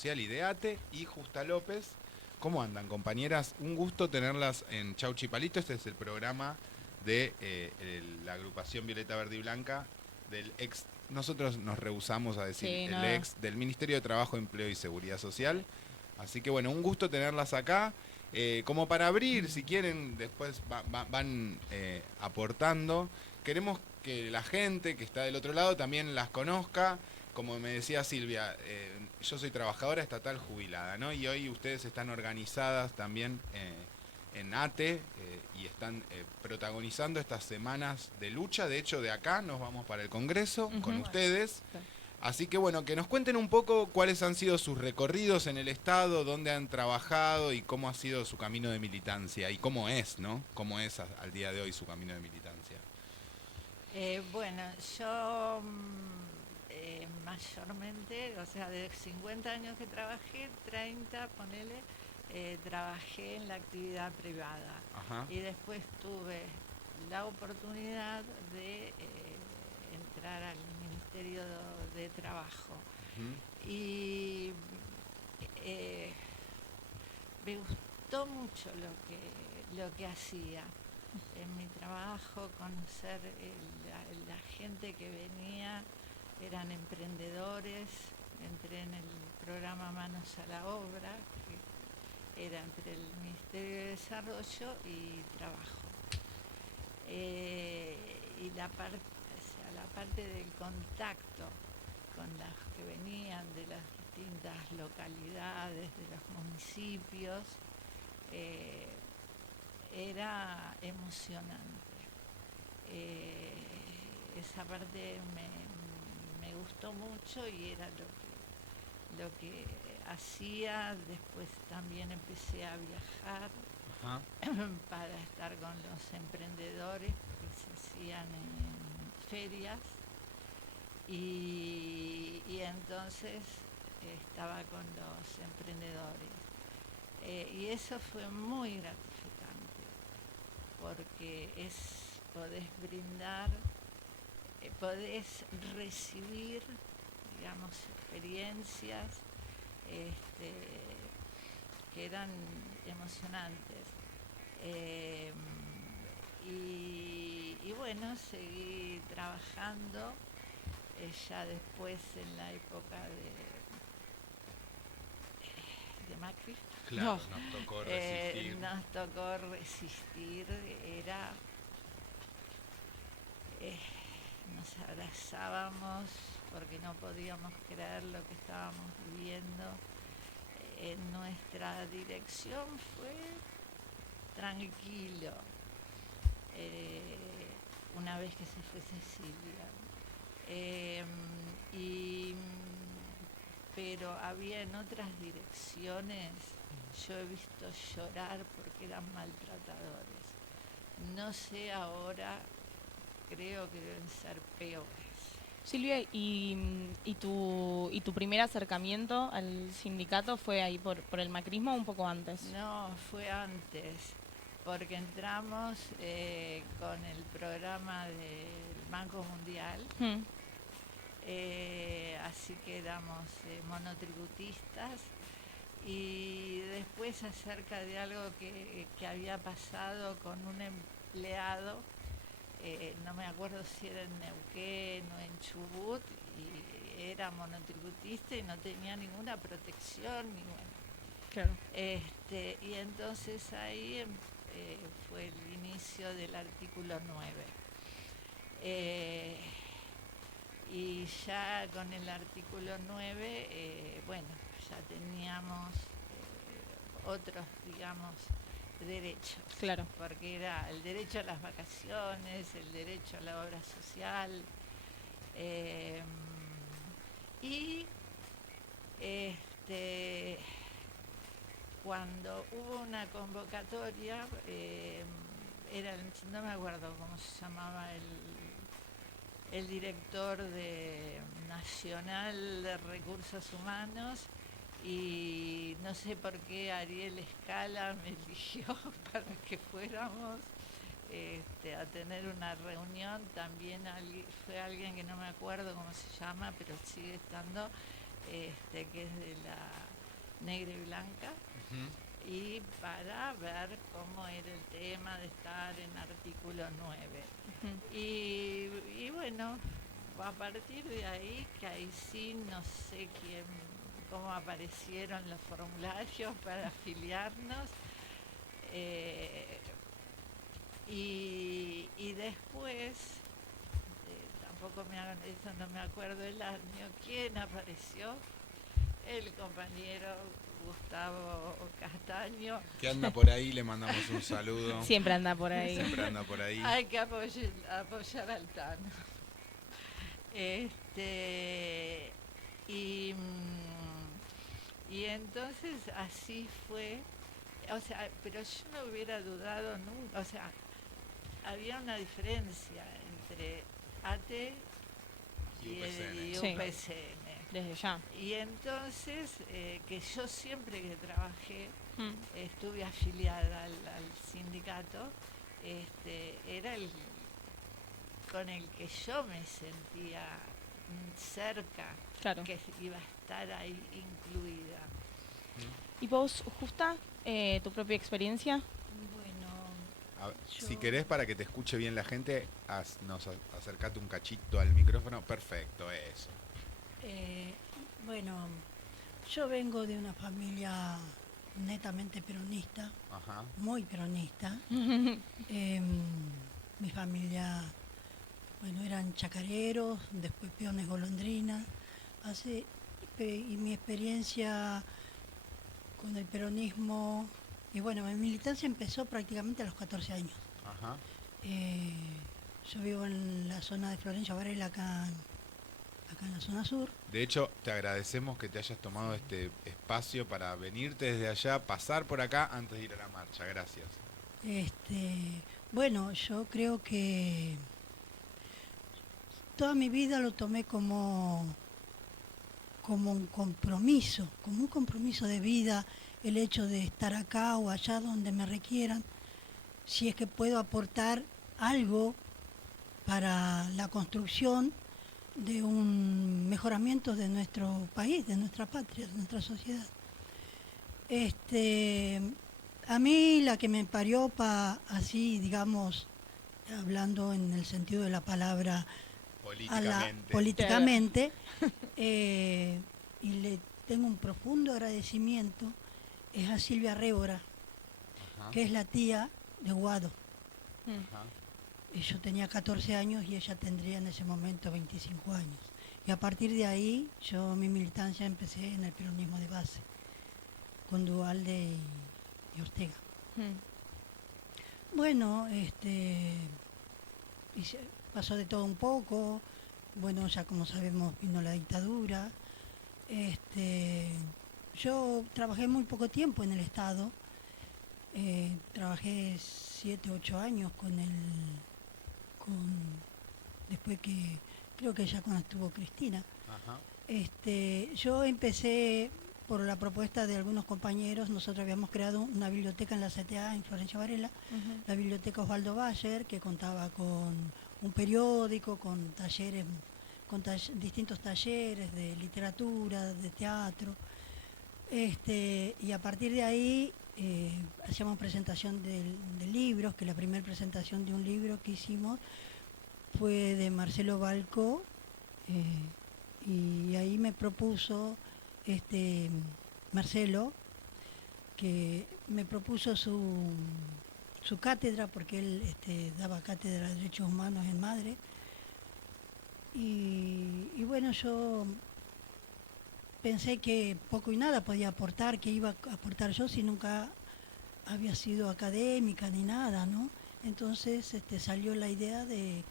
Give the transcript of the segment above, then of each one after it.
Social y de ATE, y Justa López. ¿Cómo andan, compañeras? Un gusto tenerlas en Chauchi Palito. Este es el programa de la agrupación Violeta Verde y Blanca, del ex, nosotros nos rehusamos a decir Sí, el nada. ex, del Ministerio de Trabajo, Empleo y Seguridad Social. Así que bueno, un gusto tenerlas acá. Como para abrir, si quieren, después van aportando. Queremos que la gente que está del otro lado también las conozca. Como me decía Silvia, yo soy trabajadora estatal jubilada, ¿no? Y hoy ustedes están organizadas también en ATE y están protagonizando estas semanas de lucha. De hecho, de acá nos vamos para el Congreso con Ujú. Bueno, ustedes. Claro. Así que bueno, que nos cuenten un poco cuáles han sido sus recorridos en el Estado, dónde han trabajado y cómo ha sido su camino de militancia y cómo es, ¿no? Cómo es al día de hoy su camino de militancia. bueno, yo mayormente, o sea, de 50 años que trabajé, 30, ponele, trabajé en la actividad privada. Ajá. Y después tuve la oportunidad de entrar al Ministerio de Trabajo. Ujú. Y eh, me gustó mucho lo que hacía en mi trabajo, conocer la gente que venía, eran emprendedores. Entré en el programa Manos a la Obra, que era entre el Ministerio de Desarrollo y Trabajo. Y la parte del contacto con las que venían de las distintas localidades, de los municipios, eh, era emocionante. Eh, Esa parte me gustó mucho y era lo que hacía. Después también empecé a viajar Ajá. para estar con los emprendedores, porque se hacían en ferias, y entonces estaba con los emprendedores. Y eso fue muy gratificante, porque podés brindar, podés recibir, digamos, experiencias este, que eran emocionantes. Eh, y bueno, seguí trabajando ya después en la época de Macri. Claro, nos tocó resistir. Nos tocó resistir, era, eh, nos abrazábamos porque no podíamos creer lo que estábamos viviendo. En nuestra dirección fue tranquilo, una vez que se fue Cecilia. Eh, y, pero había en otras direcciones, yo he visto llorar porque eran maltratadores. No sé ahora, creo que deben ser peores. Silvia, ¿y tu primer acercamiento al sindicato fue ahí por el macrismo o un poco antes? No, fue antes, porque entramos con el programa del Banco Mundial. Hmm. Así que éramos monotributistas, y después acerca de algo que había pasado con un empleado, no me acuerdo si era en Neuquén o en Chubut, y era monotributista y no tenía ninguna protección, ni bueno. Claro. Y entonces ahí fue el inicio del artículo 9. Y ya con el artículo 9, bueno, ya teníamos otros, digamos, derechos, Claro. porque era el derecho a las vacaciones, el derecho a la obra social, eh, y cuando hubo una convocatoria, no me acuerdo cómo se llamaba el director nacional de recursos humanos, y no sé por qué Ariel Escala me eligió para que fuéramos a tener una reunión. También fue alguien que no me acuerdo cómo se llama, pero sigue estando, que es de la negra y blanca, Ujú. y para ver cómo era el tema de estar en artículo 9. Ujú. Y bueno, a partir de ahí, que ahí sí no sé cómo aparecieron los formularios para afiliarnos. eh, y después, tampoco eso no me acuerdo el año, quién apareció, el compañero Gustavo Castaño. Que anda por ahí, le mandamos un saludo. Siempre anda por ahí. Siempre anda por ahí. Hay que apoyar al Tano. Y, y entonces así fue, o sea, pero yo no hubiera dudado nunca, o sea, había una diferencia entre ATE Y y Sí. UPCN. Desde ya. Y entonces, que yo siempre que trabajé, Mm. estuve afiliada al sindicato, era el con el que yo me sentía cerca, Claro. que iba a estar ahí incluida. ¿Y vos, Justa, tu propia experiencia? Bueno, Si querés, para que te escuche bien la gente, acercate un cachito al micrófono. Perfecto, eso. Bueno, yo vengo de una familia netamente peronista, Ajá. muy peronista. Mi familia, bueno, eran chacareros, después peones golondrinas. Y mi experiencia con el peronismo, y bueno, mi militancia empezó prácticamente a los 14 años. Ajá. Yo vivo en la zona de Florencio Varela, acá en la zona sur. De hecho, te agradecemos que te hayas tomado este espacio para venirte desde allá, pasar por acá antes de ir a la marcha. Gracias. Bueno, yo creo que toda mi vida lo tomé como un compromiso de vida, el hecho de estar acá o allá donde me requieran, si es que puedo aportar algo para la construcción de un mejoramiento de nuestro país, de nuestra patria, de nuestra sociedad. A mí la que me parió así, digamos, hablando en el sentido de la palabra políticamente, y le tengo un profundo agradecimiento, es a Silvia Révora, Ajá. que es la tía de Guado. Ajá. Yo tenía 14 años y ella tendría en ese momento 25 años. Y a partir de ahí, yo mi militancia empecé en el peronismo de base, con Duhalde y Ortega. Bueno, pasó de todo un poco. Bueno, ya como sabemos vino la dictadura. Yo trabajé muy poco tiempo en el Estado. Trabajé 7, 8 años después que, creo que ya cuando estuvo Cristina. Ajá. Yo empecé por la propuesta de algunos compañeros. Nosotros habíamos creado una biblioteca en la CTA en Florencio Varela, la biblioteca Osvaldo Bayer, que contaba con un periódico, con talleres, distintos talleres de literatura, de teatro. Y a partir de ahí hacíamos presentación de libros, que la primera presentación de un libro que hicimos fue de Marcelo Balco, y ahí me propuso Marcelo, que me propuso su cátedra, porque él daba cátedra de Derechos Humanos en Madre. Y bueno, yo pensé que poco y nada podía aportar, que iba a aportar yo si nunca había sido académica ni nada, ¿no? Entonces salió la idea de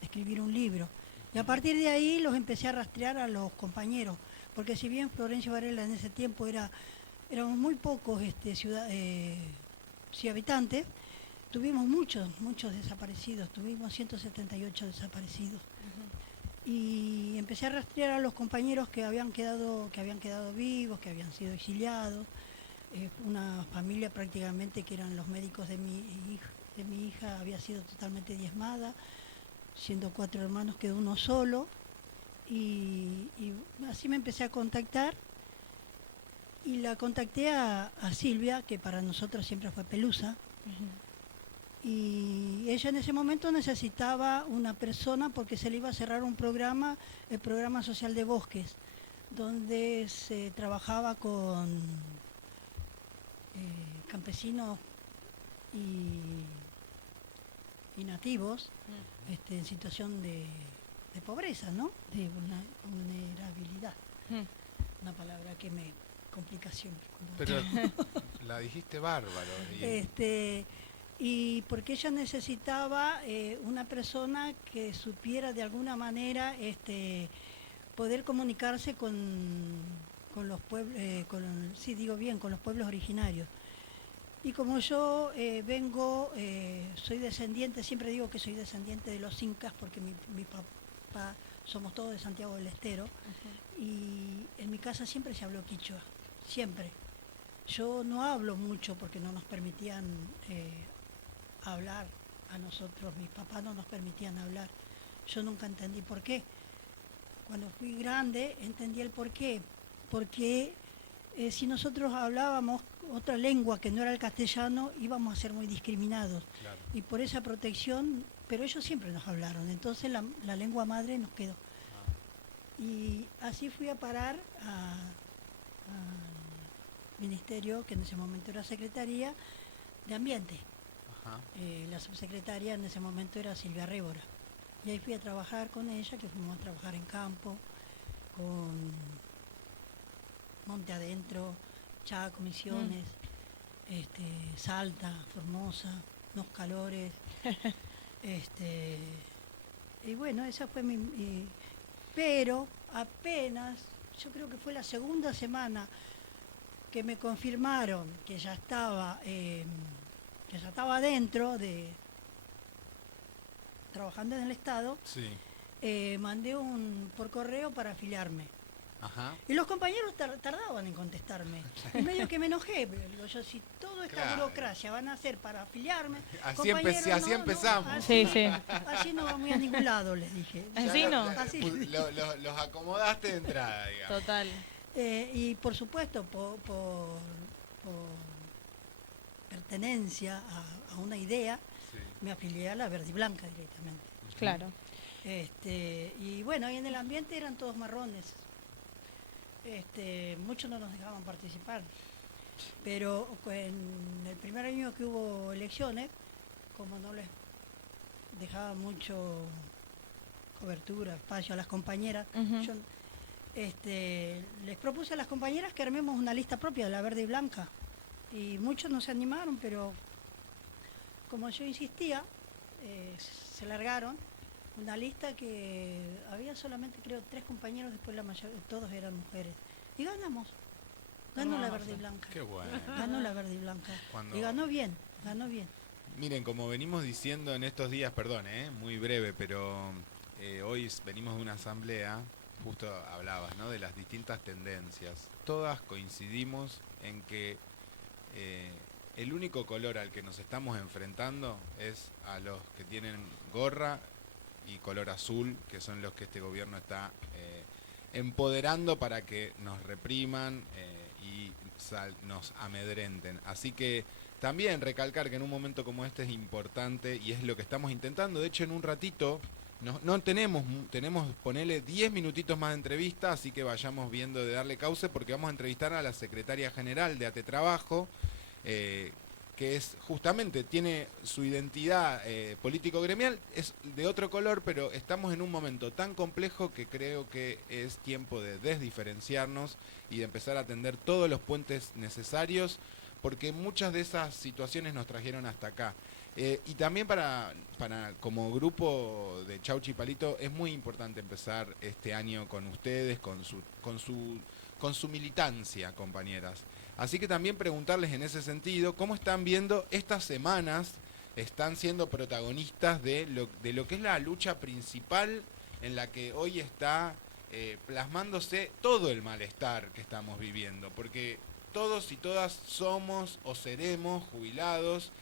escribir un libro. Y a partir de ahí los empecé a rastrear a los compañeros, porque si bien Florencio Varela en ese tiempo éramos muy pocos habitantes, tuvimos muchos desaparecidos, tuvimos 178 desaparecidos. Y empecé a rastrear a los compañeros que habían quedado vivos, que habían sido exiliados. Una familia prácticamente que eran los médicos de mi hija había sido totalmente diezmada, siendo 4 hermanos quedó uno solo. Y así me empecé a contactar, y la contacté a Silvia, que para nosotros siempre fue Pelusa, y ella en ese momento necesitaba una persona porque se le iba a cerrar un programa, el programa social de bosques, donde se trabajaba con campesinos y nativos en situación de pobreza, ¿no? De vulnerabilidad. Una palabra que me complica siempre. Pero la dijiste bárbaro. Y porque ella necesitaba una persona que supiera de alguna manera poder comunicarse con los pueblos, con los pueblos originarios. Y como yo soy descendiente, siempre digo que soy descendiente de los incas porque mi papá, somos todos de Santiago del Estero, y en mi casa siempre se habló quichua, siempre. Yo no hablo mucho porque no nos permitían hablar a nosotros, mis papás no nos permitían hablar. Yo nunca entendí por qué. Cuando fui grande entendí el por qué. Porque si nosotros hablábamos otra lengua que no era el castellano, íbamos a ser muy discriminados. Claro. Y por esa protección, pero ellos siempre nos hablaron, entonces la lengua madre nos quedó. Y así fui a parar al ministerio, que en ese momento era Secretaría de Ambiente. La subsecretaria en ese momento era Silvia Révora. Y ahí fui a trabajar con ella, que fuimos a trabajar en campo, con Monte Adentro, Chaco, Misiones, Salta, Formosa, Los Calores. Y bueno, esa fue pero apenas, yo creo que fue la segunda semana que me confirmaron que ya estaba dentro trabajando en el Estado, Sí. mandé por correo para afiliarme. Ajá. Y los compañeros tardaban en contestarme. Y medio que me enojé, pero digo yo, si toda esta Claro. burocracia van a hacer para afiliarme, Así compañeros, empezamos. Sí, sí. así no vamos a ningún lado, les dije. Así Ya no. Así. Los acomodaste de entrada, digamos. Total. Y por supuesto, por pertenencia a una idea, Sí. me afilié a la Verde y Blanca directamente. Claro. Y bueno, ahí en el ambiente eran todos marrones. Muchos no nos dejaban participar. Pero en el primer año que hubo elecciones, como no les dejaba mucho cobertura, espacio a las compañeras, yo les propuse a las compañeras que armemos una lista propia de la Verde y Blanca. Y muchos no se animaron, pero como yo insistía, se largaron una lista que había solamente, creo, 3 compañeros, después todos eran mujeres. Y ganamos. Ganó la Verde y Blanca. Qué bueno. Ganó la Verde y Blanca. Cuando- Y ganó bien, ganó bien. Miren, como venimos diciendo en estos días, perdón, muy breve, pero hoy venimos de una asamblea, justo hablabas, ¿no? De las distintas tendencias. Todas coincidimos en que el único color al que nos estamos enfrentando es a los que tienen gorra y color azul, que son los que este gobierno está empoderando para que nos repriman y nos amedrenten. Así que también recalcar que en un momento como este es importante y es lo que estamos intentando. De hecho, en un ratito no tenemos, ponele 10 minutitos más de entrevista, así que vayamos viendo de darle cauce porque vamos a entrevistar a la secretaria general de ATE Trabajo, que es justamente, tiene su identidad político-gremial, es de otro color, pero estamos en un momento tan complejo que creo que es tiempo de desdiferenciarnos y de empezar a atender todos los puentes necesarios, porque muchas de esas situaciones nos trajeron hasta acá. Y también para como grupo de Chauchi Palito es muy importante empezar este año con ustedes, con su militancia, compañeras. Así que también preguntarles en ese sentido, ¿cómo están viendo estas semanas? Están siendo protagonistas de lo que es la lucha principal en la que hoy está plasmándose todo el malestar que estamos viviendo, porque todos y todas somos o seremos jubilados.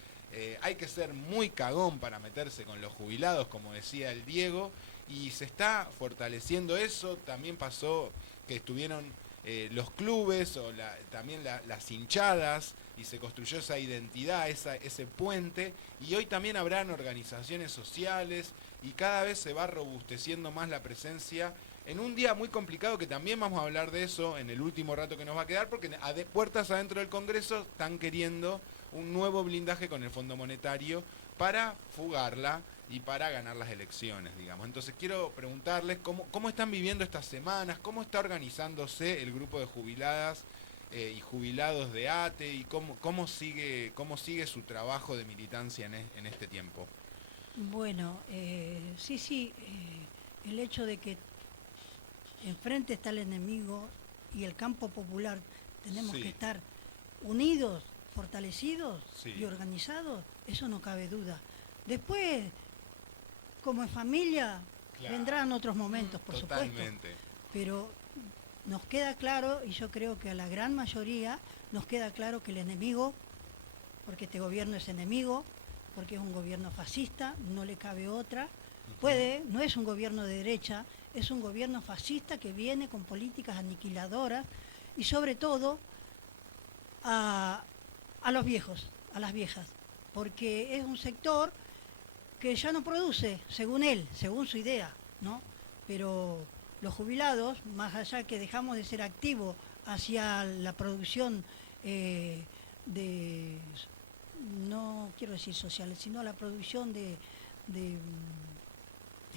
Hay que ser muy cagón para meterse con los jubilados, como decía el Diego, y se está fortaleciendo eso. También pasó que estuvieron los clubes o también las hinchadas, y se construyó esa identidad, ese puente, y hoy también habrán organizaciones sociales y cada vez se va robusteciendo más la presencia en un día muy complicado, que también vamos a hablar de eso en el último rato que nos va a quedar, porque puertas adentro del Congreso están queriendo un nuevo blindaje con el Fondo Monetario para fugarla y para ganar las elecciones, digamos. Entonces quiero preguntarles cómo están viviendo estas semanas, cómo está organizándose el grupo de jubiladas y jubilados de ATE, y cómo sigue su trabajo de militancia en este tiempo. Bueno, sí, el hecho de que enfrente está el enemigo y el campo popular, tenemos Sí. que estar unidos, fortalecidos Sí. y organizados, eso no cabe duda. Después, como en familia, Claro. vendrán otros momentos, por supuesto, Totalmente. pero nos queda claro, y yo creo que a la gran mayoría nos queda claro que el enemigo, porque este gobierno es enemigo, porque es un gobierno fascista, no le cabe otra, no es un gobierno de derecha, es un gobierno fascista que viene con políticas aniquiladoras y sobre todo a los viejos, a las viejas, porque es un sector que ya no produce, según él, según su idea, ¿no? Pero los jubilados, más allá que dejamos de ser activos hacia la producción no quiero decir sociales, sino la producción de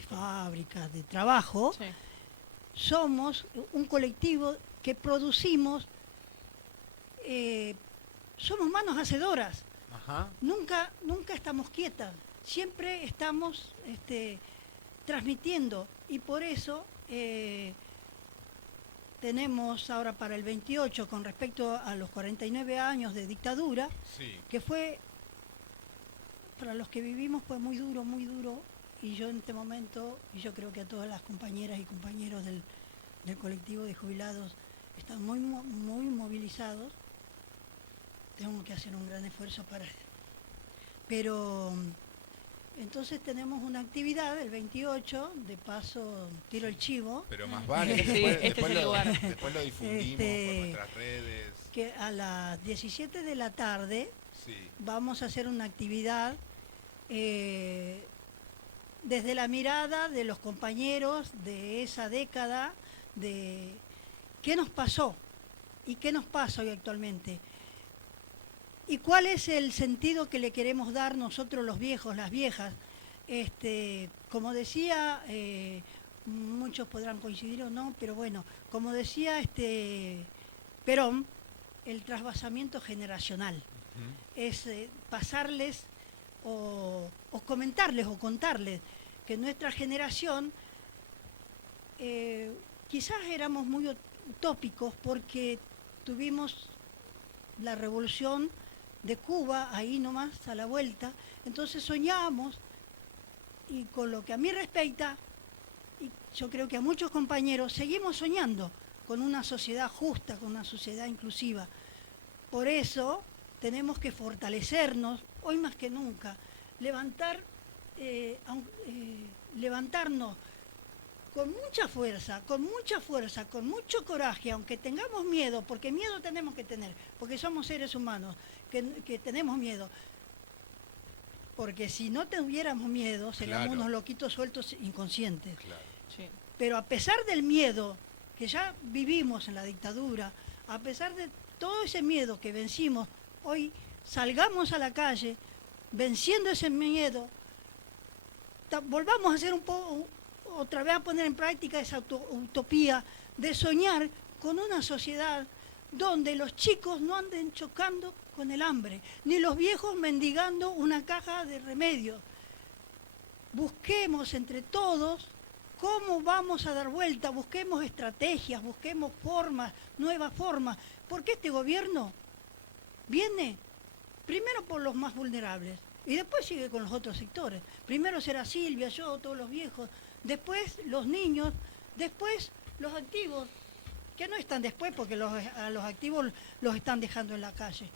fábricas, de trabajo, Sí. somos un colectivo que producimos, somos manos hacedoras, Ajá. nunca estamos quietas, siempre estamos transmitiendo, y por eso tenemos ahora para el 28, con respecto a los 49 años de dictadura, Sí. que fue, para los que vivimos, fue muy duro, y yo en este momento, y yo creo que a todas las compañeras y compañeros del colectivo de jubilados están muy movilizados. Tengo que hacer un gran esfuerzo pero entonces tenemos una actividad el 28, de paso tiro el chivo, Pero más vale, Sí, este es el lugar. después lo difundimos por nuestras redes. que a las 17 de la tarde Sí. vamos a hacer una actividad desde la mirada de los compañeros de esa década, de qué nos pasó y qué nos pasa hoy actualmente. ¿Y cuál es el sentido que le queremos dar nosotros los viejos, las viejas? Como decía, muchos podrán coincidir o no, pero bueno, como decía Perón, el trasvasamiento generacional. Es pasarles o comentarles o contarles que nuestra generación quizás éramos muy utópicos porque tuvimos la revolución de Cuba ahí nomás a la vuelta, entonces soñábamos, y con lo que a mí respecta, y yo creo que a muchos compañeros, seguimos soñando con una sociedad justa, con una sociedad inclusiva. Por eso tenemos que fortalecernos, hoy más que nunca, levantarnos con mucha fuerza, con mucho coraje, aunque tengamos miedo, porque miedo tenemos que tener, porque somos seres humanos, que tenemos miedo. Porque si no tuviéramos miedo, seríamos Claro. unos loquitos sueltos inconscientes. Claro. Sí. Pero a pesar del miedo que ya vivimos en la dictadura, a pesar de todo ese miedo que vencimos, hoy salgamos a la calle, venciendo ese miedo, volvamos a hacer otra vez a poner en práctica esa utopía de soñar con una sociedad donde los chicos no anden chocando con el hambre, ni los viejos mendigando una caja de remedios. Busquemos entre todos cómo vamos a dar vuelta, busquemos estrategias, busquemos formas, nuevas formas, porque este gobierno viene primero por los más vulnerables y después sigue con los otros sectores. Primero será Silvia, yo, todos los viejos, después los niños, después los activos, que no están después porque a los activos los están dejando en la calle.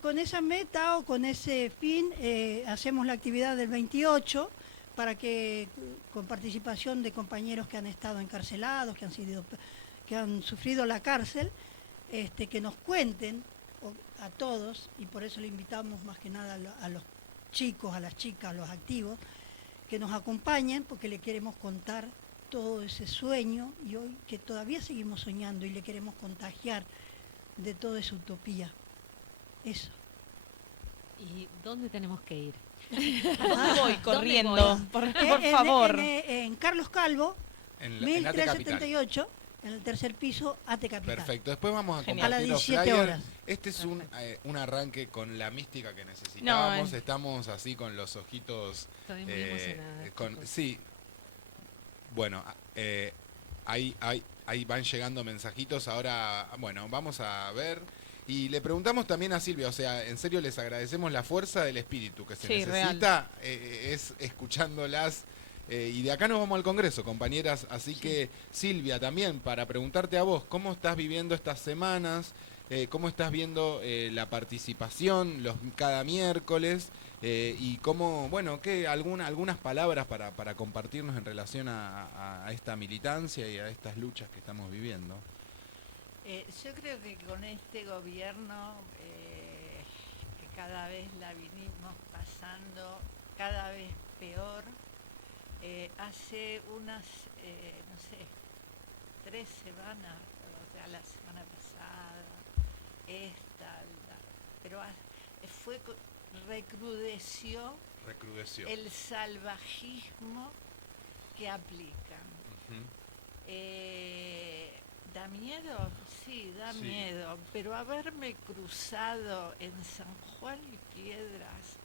Con esa meta o con ese fin hacemos la actividad del 28, para que con participación de compañeros que han estado encarcelados, que han sufrido la cárcel, que nos cuenten a todos, y por eso le invitamos más que nada a los chicos, a las chicas, a los activos, que nos acompañen porque le queremos contar todo ese sueño y hoy que todavía seguimos soñando y le queremos contagiar de toda esa utopía. Eso. ¿Y dónde tenemos que ir? Voy corriendo, ¿Dónde por favor. En Carlos Calvo, En AT Capital. 1378, en el tercer piso, AT Capital. Perfecto, después vamos a Genial. compartir A las los 17 flyers. horas. Este es un arranque con la mística que necesitábamos. No, Estamos así con los ojitos. Estoy muy emocionada. chicos. Sí, bueno, ahí van llegando mensajitos. Ahora, bueno, vamos a ver. Y le preguntamos también a Silvia, o sea, en serio les agradecemos la fuerza del espíritu que se Sí, necesita, es escuchándolas. Y de acá nos vamos al Congreso, compañeras. Así que, Silvia, también para preguntarte a vos, ¿cómo estás viviendo estas semanas? ¿Cómo estás viendo la participación cada miércoles? Y cómo, bueno, algunas palabras para compartirnos en relación a esta militancia y a estas luchas que estamos viviendo. Yo creo que con este gobierno, que cada vez la vinimos pasando cada vez peor, hace unas, no sé, 3 semanas, o sea, la semana pasada, pero recrudeció el salvajismo que aplican. Ujú. ¿Da miedo? Sí, da miedo, pero haberme cruzado en San Juan y Piedras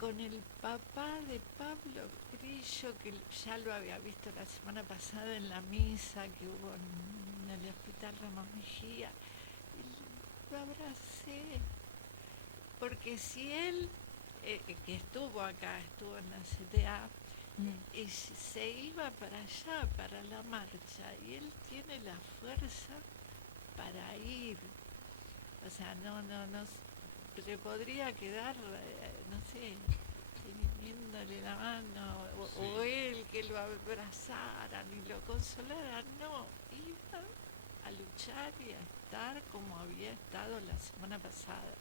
con el papá de Pablo Grillo, que ya lo había visto la semana pasada en la misa que hubo en el Hospital Ramón Mejía, y lo abracé, porque si él, que estuvo acá, estuvo en la CTA, y se iba para allá, para la marcha, y él tiene la fuerza para ir. O sea, no se podría quedar, no sé, teniéndole la mano, o él que lo abrazaran y lo consolaran. No, iba a luchar y a estar como había estado la semana pasada.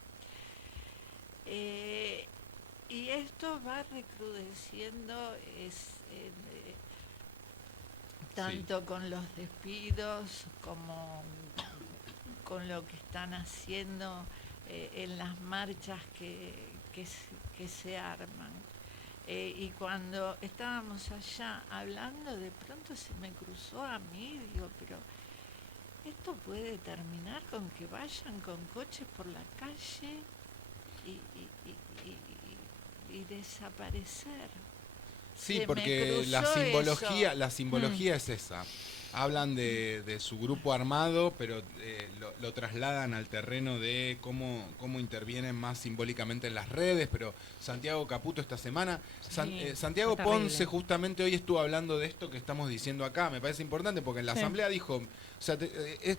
Y esto va recrudeciendo tanto con los despidos como con lo que están haciendo en las marchas que se arman. Y cuando estábamos allá hablando, de pronto se me cruzó a mí, digo, pero esto puede terminar con que vayan con coches por la calle y desaparecer. Sí, Se porque me la cruzó simbología es esa. Hablan de su grupo armado, pero lo trasladan al terreno de cómo intervienen más simbólicamente en las redes. Pero Santiago Caputo esta semana, Santiago fue terrible. Ponce justamente hoy estuvo hablando de esto que estamos diciendo acá. Me parece importante porque en la asamblea dijo, o sea,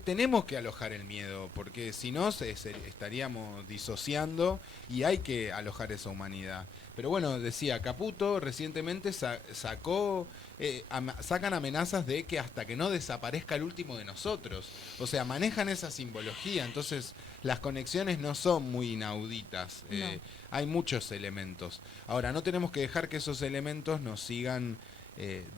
tenemos que alojar el miedo, porque si no estaríamos disociando y hay que alojar esa humanidad. Pero bueno, decía, Caputo recientemente sacan amenazas de que hasta que no desaparezca el último de nosotros. O sea, manejan esa simbología, entonces las conexiones no son muy inauditas. No. Hay muchos elementos. Ahora, no tenemos que dejar que esos elementos nos sigan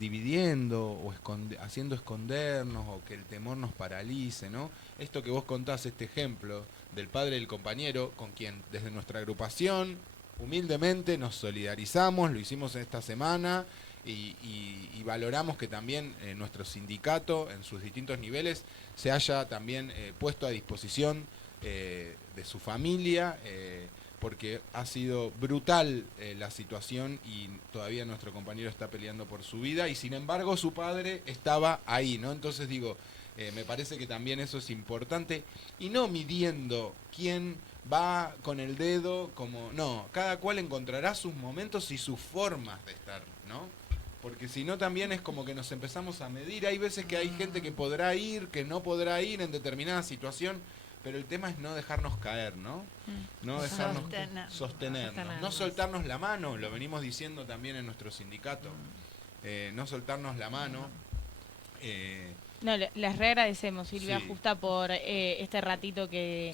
dividiendo o haciendo escondernos o que el temor nos paralice, ¿no? Esto que vos contás, este ejemplo del padre del compañero, con quien desde nuestra agrupación humildemente nos solidarizamos, lo hicimos en esta semana y valoramos que también nuestro sindicato en sus distintos niveles se haya también puesto a disposición de su familia, porque ha sido brutal la situación y todavía nuestro compañero está peleando por su vida y sin embargo su padre estaba ahí, ¿no? Entonces digo, me parece que también eso es importante y no midiendo quién va con el dedo, como no, cada cual encontrará sus momentos y sus formas de estar, ¿no? Porque si no también es como que nos empezamos a medir, hay veces que hay gente que podrá ir, que no podrá ir en determinada situación, pero el tema es no dejarnos caer, ¿no? No dejarnos sostenernos, no soltarnos la mano, lo venimos diciendo también en nuestro sindicato, no soltarnos la mano. No, les reagradecemos, Silvia, Sí. justa por este ratito que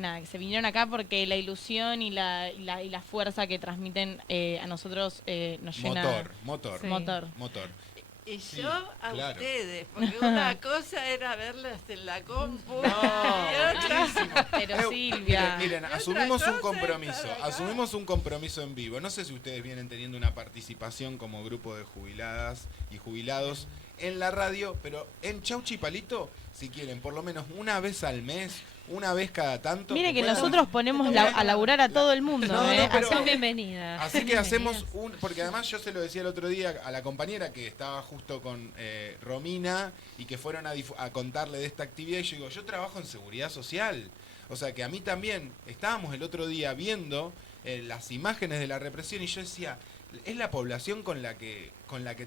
nada, que se vinieron acá, porque la ilusión y la fuerza que transmiten a nosotros nos llena. Motor. Y Sí, yo a claro. ustedes, porque una cosa era verlas en la compu y No, otra... buenísimo. Pero Silvia. Miren, otra asumimos un cosa compromiso, estar acá. asumimos un compromiso en vivo. No sé si ustedes vienen teniendo una participación como grupo de jubiladas y jubilados en la radio, pero en Chauchi Palito, si quieren, por lo menos una vez al mes, una vez cada tanto. Mire que puedan- nosotros ponemos a laburar a todo el mundo, No, ¿eh? no, pero- Son bienvenidas. Así que hacemos porque además yo se lo decía el otro día a la compañera que estaba justo con Romina y que fueron a contarle de esta actividad, y yo digo, yo trabajo en seguridad social, o sea que a mí también estábamos el otro día viendo las imágenes de la represión y yo decía, es la población con la que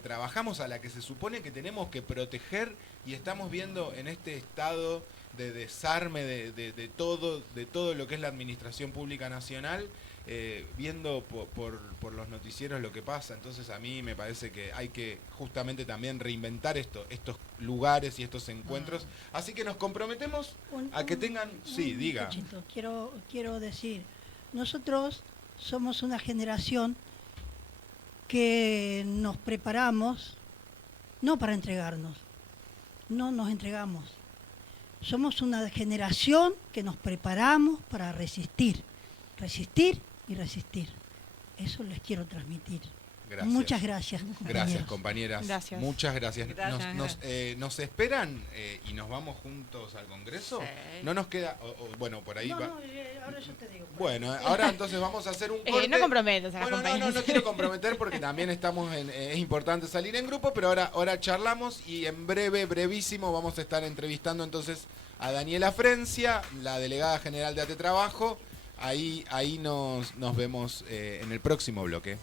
trabajamos, a la que se supone que tenemos que proteger, y estamos viendo en este estado de desarme de todo lo que es la administración pública nacional, viendo por los noticieros lo que pasa. Entonces a mí me parece que hay que justamente también reinventar estos lugares y estos encuentros. Así que nos comprometemos a que tengan... Sí, diga. Cachito. Quiero decir, nosotros somos una generación que nos preparamos no para entregarnos, no nos entregamos. Somos una generación que nos preparamos para resistir y resistir. Eso les quiero transmitir. Gracias. Muchas gracias, compañeros. Gracias, compañeras. Gracias. Muchas gracias. Gracias. ¿Nos esperan y nos vamos juntos al Congreso? Sí. No nos queda... bueno, por ahí No, va... no, ahora yo te digo. Bueno, ahora entonces vamos a hacer un corte. No comprometas a las Bueno, compañeras. no quiero comprometer porque también estamos es importante salir en grupo, pero ahora charlamos y en brevísimo vamos a estar entrevistando entonces a Daniela Frencia, la delegada general de ATE Trabajo. Ahí nos vemos en el próximo bloque.